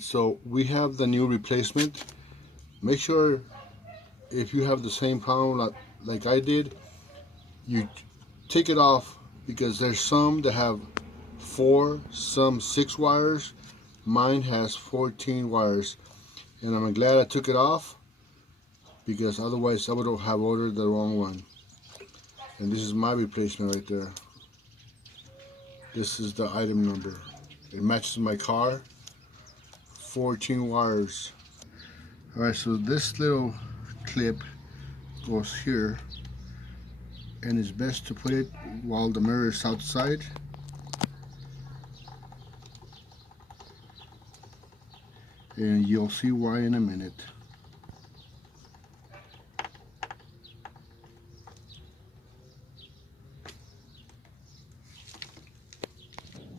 So we have the new replacement. Make sure if you have the same problem like I did, you take it off, because there's some that have 4, some 6 wires. Mine has 14 wires, and I'm glad I took it off, because otherwise I would have ordered the wrong one. And this is my replacement right there. This is the item number. It matches my car. 14 wires. Alright, so this little clip goes here, and it's best to put it while the mirror is outside. And you'll see why in a minute.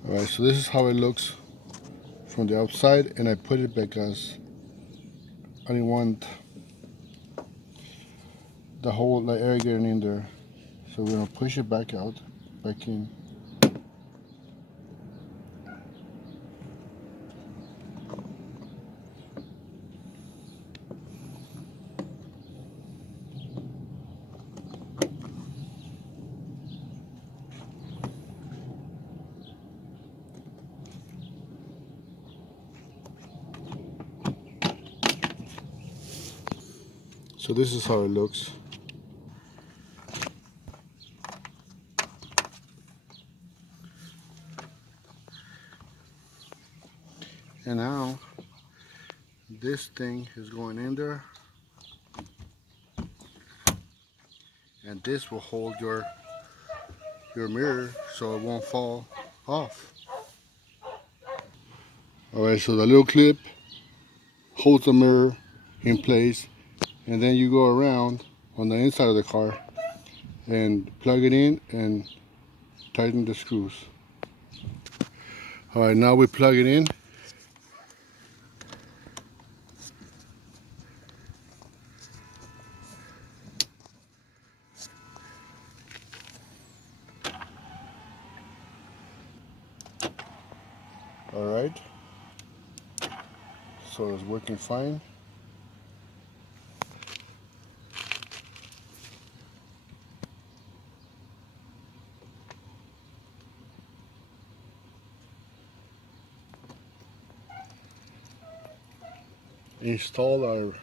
Alright, so this is how it looks from the outside, and I put it because I didn't want the air getting in there. So we're gonna push it back out, back in. So this is how it looks. And now this thing is going in there, and this will hold your mirror so it won't fall off. Alright, so the little clip holds the mirror in place, and then you go around on the inside of the car and plug it in and tighten the screws. Alright, now we plug it in. Alright, so it's working fine. Install our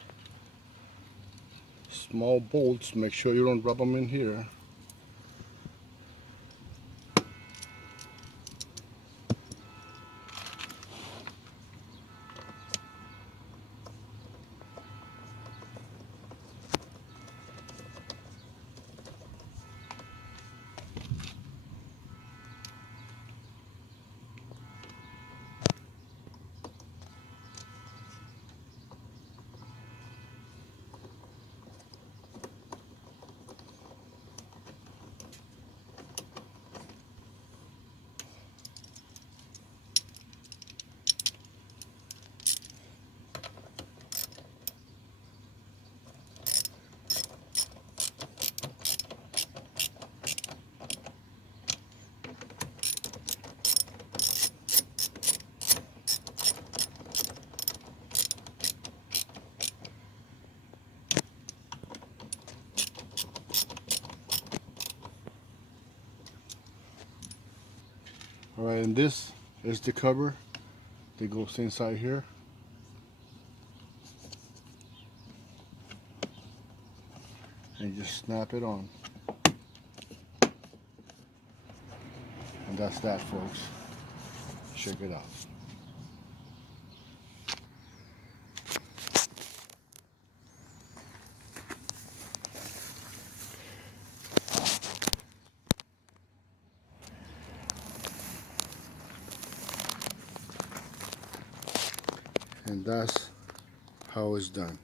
small bolts. Make sure you don't rub them in here. Alright, and this is the cover that goes inside here. And you just snap it on. And that's that, folks. Check it out. And that's how it's done.